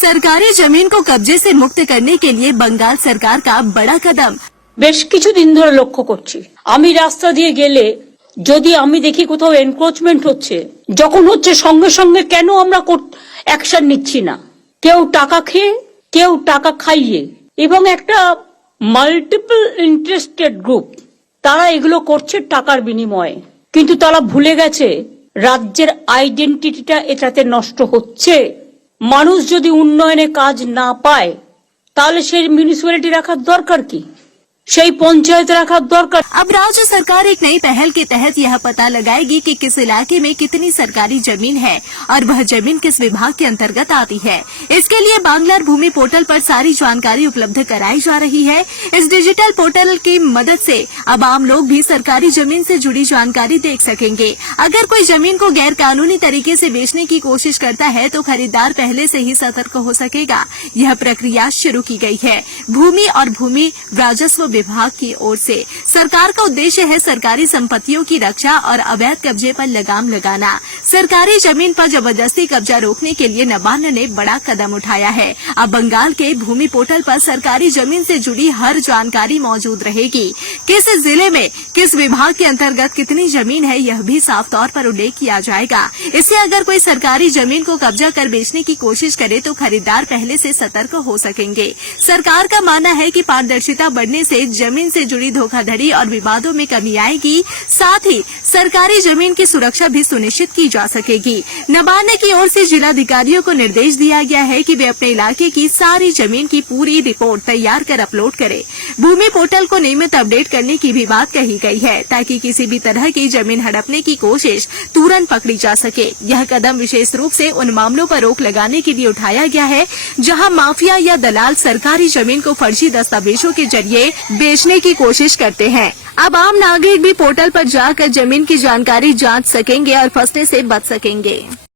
सरकारी जमीन को कब्जे से मुक्त करने के लिए बंगाल सरकार का बड़ा कदम। বেশ কিছুদিন ধরে লক্ষ্য করছি, আমি রাস্তা দিয়ে গেলে যদি আমি দেখি কোথাও এনক্রোচমেন্ট হচ্ছে, যখন হচ্ছে সঙ্গে সঙ্গে কেন আমরা অ্যাকশন নিচ্ছি না? কেউ টাকা খেয়ে, কেউ টাকা খাইয়ে, এবং একটা মাল্টিপল ইন্টারেস্টেড গ্রুপ, তারা এগুলো করছে টাকার বিনিময়ে। কিন্তু তারা ভুলে গেছে রাজ্যের আইডেন্টিটিটা এটাতে নষ্ট হচ্ছে। মানুষ যদি উন্নয়নে কাজ না পায় তাহলে সেই মিউনিসিপ্যালিটি রাখার দরকার কি, সেই पंचायत रखा दरकार। अब राज्य सरकार एक नई पहल के तहत यह पता लगाएगी कि किस इलाके में कितनी सरकारी जमीन है और वह जमीन किस विभाग के अंतर्गत आती है। इसके लिए बांग्लार भूमि पोर्टल पर सारी जानकारी उपलब्ध कराई जा रही है। इस डिजिटल पोर्टल की मदद से अब आम लोग भी सरकारी जमीन से जुड़ी जानकारी देख सकेंगे। अगर कोई जमीन को गैर कानूनी तरीके से बेचने की कोशिश करता है तो खरीदार पहले से ही सतर्क हो सकेगा। यह प्रक्रिया शुरू की गई है। भूमि और भूमि राजस्व विभाग की ओर से सरकार का उद्देश्य है सरकारी संपत्तियों की रक्षा और अवैध कब्जे पर लगाम लगाना। सरकारी जमीन पर जबरदस्ती कब्जा रोकने के लिए नबार्ड ने बड़ा कदम उठाया है। अब बंगाल के भूमि पोर्टल पर सरकारी जमीन से जुड़ी हर जानकारी मौजूद रहेगी। किस जिले में किस विभाग के अंतर्गत कितनी जमीन है यह भी साफ तौर पर उल्लेख किया जाएगा। इससे अगर कोई सरकारी जमीन को कब्जा कर बेचने की कोशिश करे तो खरीदार पहले से सतर्क हो सकेंगे। सरकार का मानना है कि पारदर्शिता बढ़ने से जमीन से जुड़ी धोखाधड़ी और विवादों में कमी आएगी, साथ ही सरकारी जमीन की सुरक्षा भी सुनिश्चित की जा सकेगी। नबार्ड की ओर से जिलाधिकारियों को निर्देश दिया गया है कि वे अपने इलाके की सारी जमीन की पूरी रिपोर्ट तैयार कर अपलोड करें। भूमि पोर्टल को नियमित अपडेट करने की भी बात कही गई है ताकि किसी भी तरह की जमीन हड़पने की कोशिश तुरंत पकड़ी जा सके। यह कदम विशेष रूप से उन मामलों पर रोक लगाने के लिए उठाया गया है जहां माफिया या दलाल सरकारी जमीन को फर्जी दस्तावेजों के जरिए बेचने की कोशिश करते हैं। अब आम नागरिक भी पोर्टल पर जाकर जमीन की जानकारी जांच सकेंगे और फंसने से बच सकेंगे।